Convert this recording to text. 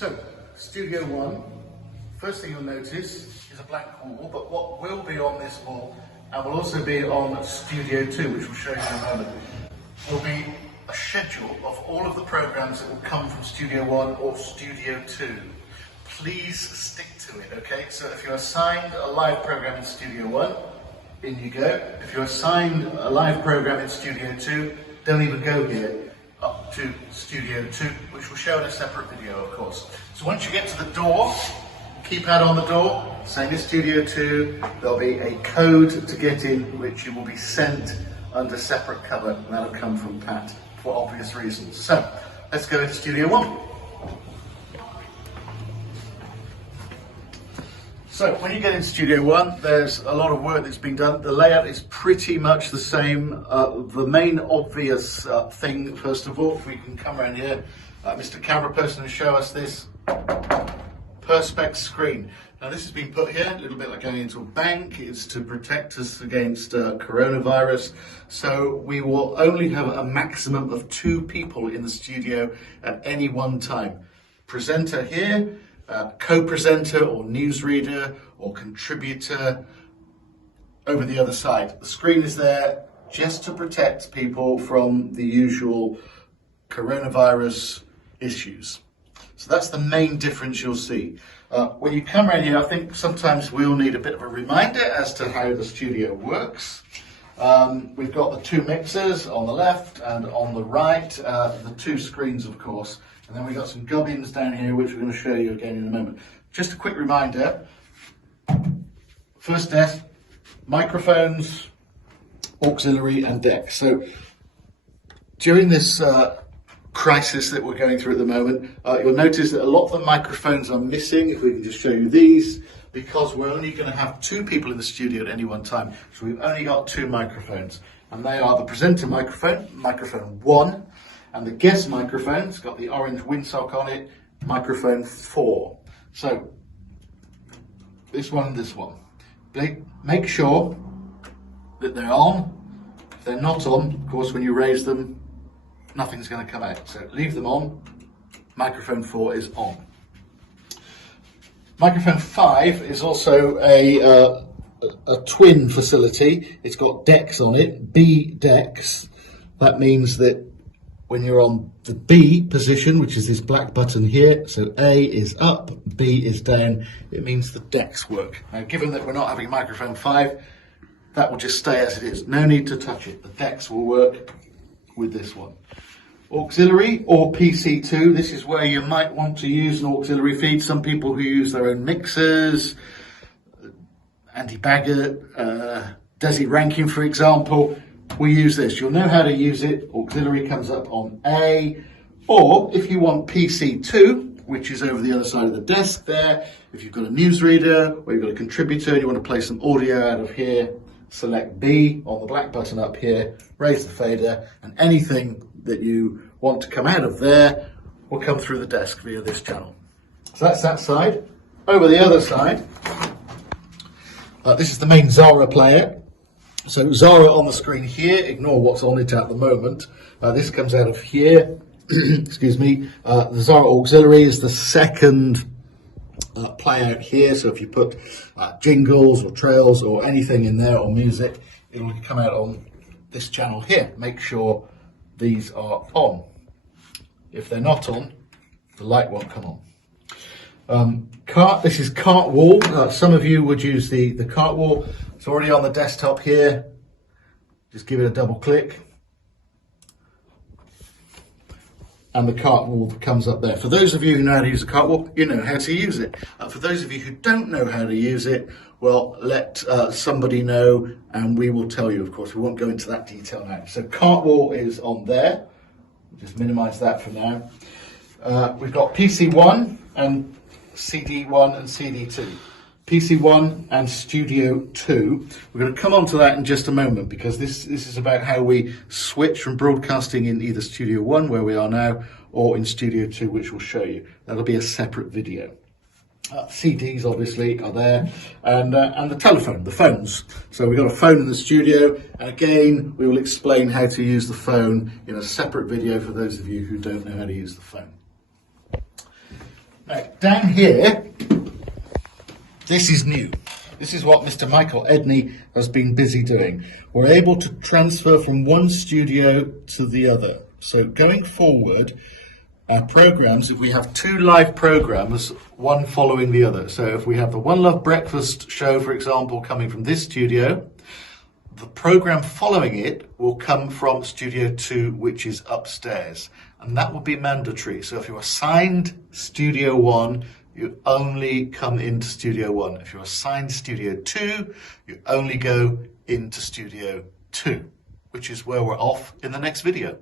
So, Studio 1, first thing you'll notice is a blank wall, but what will be on this wall, and will also be on Studio 2, which we'll show you in a moment, will be a schedule of all of the programs that will come from Studio 1 or Studio 2. Please stick to it, okay? So if you're assigned a live program in Studio 1, in you go. If you're assigned a live program in Studio 2, don't even go here, up to Studio 2, which we'll show in a separate video, of course. So once you get to the door, keypad on the door, saying it's Studio 2, there'll be a code to get in, which you will be sent under separate cover, and that'll come from Pat, for obvious reasons. So, let's go into Studio 1. So, when you get in Studio 1, there's a lot of work that's been done. The layout is pretty much the same. The main obvious thing, first of all, if we can come around here, Mr. Camera Person, and show us this Perspex screen. Now this has been put here, a little bit like going into a bank. It's to protect us against coronavirus. So we will only have a maximum of 2 people in the studio at any one time. Presenter here, co-presenter or newsreader or contributor over the other side. The screen is there just to protect people from the usual coronavirus issues. So that's the main difference you'll see. When you come around here, I think sometimes we'll need a bit of a reminder as to how the studio works. We've got the 2 mixers on the left and on the right, the 2 screens, of course. And then we've got some gubbins down here, which we're going to show you again in a moment. Just a quick reminder, first desk, microphones, auxiliary and deck. So during this crisis that we're going through at the moment, you'll notice that a lot of the microphones are missing. If we can just show you these, because we're only going to have 2 people in the studio at any one time, so we've only got 2 microphones, and they are the presenter microphone, microphone 1, and the guest microphone, it's got the orange windsock on it, microphone 4. So this one and this one, make sure that they're on. If they're not on, of course, when you raise them, nothing's going to come out. So leave them on. Microphone 4 is on. Microphone 5 is also a twin facility. It's got decks on it, B decks. That means that when you're on the B position, which is this black button here, so A is up, B is down, it means the decks work. Now, given that we're not having microphone 5, that will just stay as it is. No need to touch it. The decks will work with this one. Auxiliary or PC2, this is where you might want to use an auxiliary feed. Some people who use their own mixers, Andy Baggett, Desi Rankin, for example, we use this. You'll know how to use it. Auxiliary comes up on A, or if you want PC2, which is over the other side of the desk there, if you've got a newsreader or you've got a contributor and you want to play some audio out of here, select B on the black button up here, raise the fader, and anything that you want to come out of there will come through the desk via this channel. So that's that side. Over the other side, this is the main Zara player. So Zara on the screen here, ignore what's on it at the moment. This comes out of here, excuse me. The Zara auxiliary is the second play out here, so if you put jingles or trails or anything in there or music, it will come out on this channel here. Make sure these are on. If they're not on, the light won't come on. This is cart wall. Some of you would use the cart wall. It's already on the desktop here. Just give it a double click. And the cart wall comes up there. For those of you who know how to use the cart wall, you know how to use it. For those of you who don't know how to use it, well, let somebody know and we will tell you, of course. We won't go into that detail now. So cart wall is on there. Just minimize that for now. We've got PC1 and CD1 and CD2. PC1 and Studio 2. We're going to come on to that in just a moment because this is about how we switch from broadcasting in either Studio 1, where we are now, or in Studio 2, which we'll show you. That'll be a separate video. CDs obviously are there, and the telephone, the phones. So we've got a phone in the studio, and again, we will explain how to use the phone in a separate video for those of you who don't know how to use the phone. Now, down here, this is new. This is what Mr. Michael Edney has been busy doing. We're able to transfer from one studio to the other. So going forward, our programs, if we have two live programs, one following the other. So if we have the One Love Breakfast show, for example, coming from this studio, the program following it will come from Studio 2, which is upstairs. And that will be mandatory. So if you're assigned Studio 1, you only come into Studio 1. If you're assigned Studio 2, you only go into Studio 2, which is where we're off in the next video.